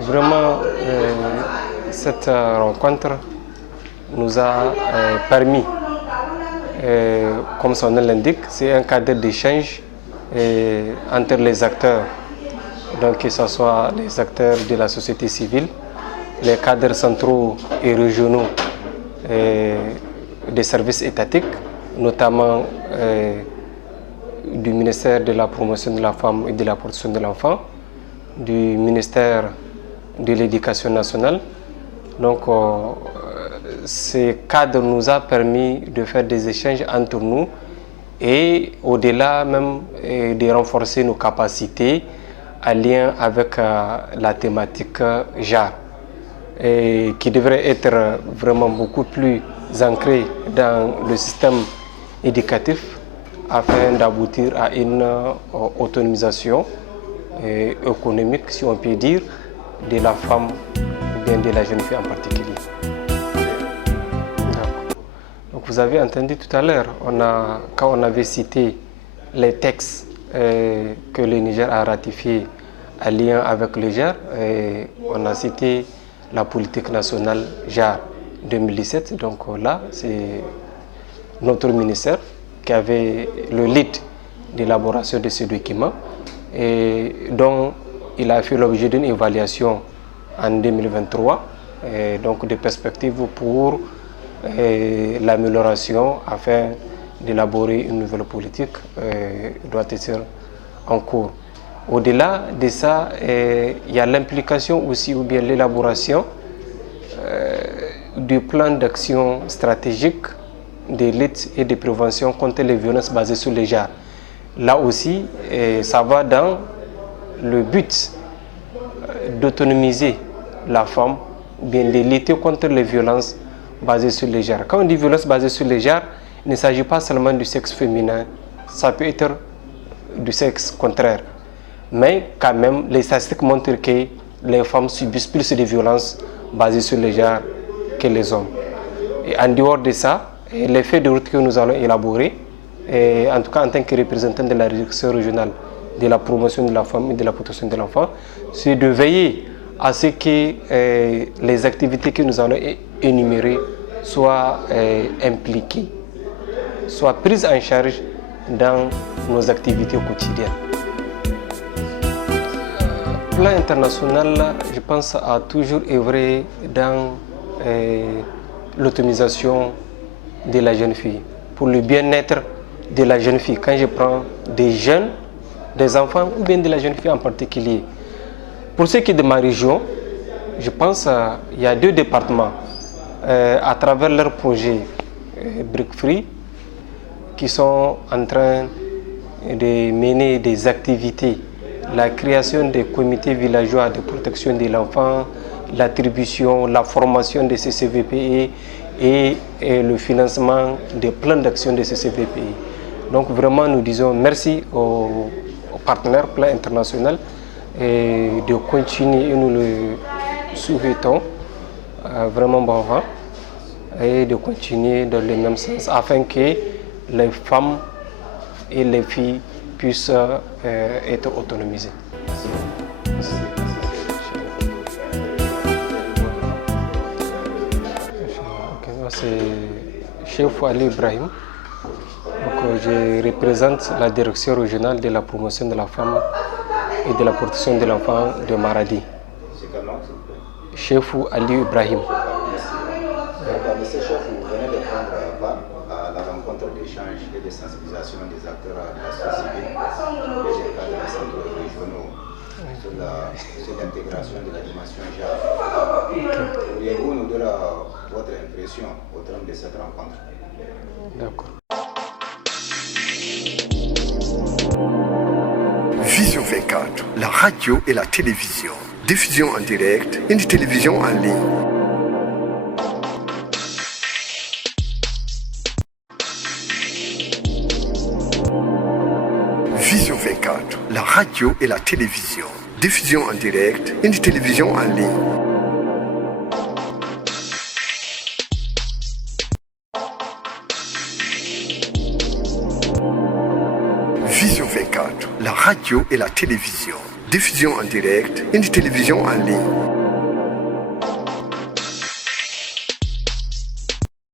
Vraiment, cette rencontre nous a permis, comme son nom l'indique, c'est un cadre d'échange entre les acteurs, donc que ce soit les acteurs de la société civile, les cadres centraux et régionaux des services étatiques, notamment du ministère de la promotion de la femme et de la protection de l'enfant, du ministère de l'Éducation nationale. Donc, ce cadre nous a permis de faire des échanges entre nous et au-delà même de renforcer nos capacités en lien avec la thématique genre, et qui devrait être vraiment beaucoup plus ancrée dans le système éducatif afin d'aboutir à une autonomisation économique, si on peut dire, de la femme ou bien de la jeune fille en particulier. Donc vous avez entendu tout à l'heure, quand on avait cité les textes que le Niger a ratifiés en lien avec le genre, on a cité la politique nationale genre 2017. Donc là, c'est notre ministère qui avait le lead d'élaboration de ce document et dont il a fait l'objet d'une évaluation en 2023, et donc des perspectives pour l'amélioration afin d'élaborer une nouvelle politique doit être en cours. Au-delà de ça, il y a l'implication aussi ou bien l'élaboration du plan d'action stratégique de lutte et de prévention contre les violences basées sur le genre. Là aussi, ça va dans le but d'autonomiser la femme, ou bien de lutter contre les violences basées sur le genre. Quand on dit violence basée sur le genre, il ne s'agit pas seulement du sexe féminin, ça peut être du sexe contraire. Mais quand même, les statistiques montrent que les femmes subissent plus de violences basées sur le genre que les hommes. Et en dehors de ça, les faits de route que nous allons élaborer, en tout cas en tant que représentant de la direction régionale de la promotion de la femme et de la protection de l'enfant, c'est de veiller à ce que les activités que nous allons énumérer soient impliquées, soient prises en charge dans nos activités quotidiennes. Le plan international, je pense, a toujours œuvré dans l'autonomisation de la jeune fille, pour le bien-être de la jeune fille. Quand je prends des jeunes, des enfants ou bien de la jeune fille en particulier. Pour ce qui est de ma région, je pense qu'il y a 2 départements à travers leur projet Brick Free qui sont en train de mener des activités, la création des comités villageois de protection de l'enfant, l'attribution, la formation de ces CVPE et le financement des plans d'action de ces CVPE. Donc vraiment nous disons merci aux partenaires plan international et de continuer, et nous le souhaitons vraiment bon vent et de continuer dans le même sens afin que les femmes et les filles puissent être autonomisées. Merci. C'est Chef Ali Ibrahim. Donc, je représente la direction régionale de la promotion de la femme et de la protection de l'enfant de Maradi. C'est quel nom, s'il vous plaît? Chef Ali Ibrahim. Monsieur Chef, vous venez de prendre part à la rencontre d'échange et de sensibilisation des acteurs de la société civile et des cadres centraux régionaux sur l'intégration de la dimension genre. Pourriez-vous nous donner votre impression au terme de cette rencontre? D'accord. Vision 24, la radio et la télévision. Diffusion en direct, une télévision en ligne. Vision 24, la radio et la télévision. Diffusion en direct, une télévision en ligne. Vision 24, la radio et la télévision. diffusion en direct, une télévision en ligne.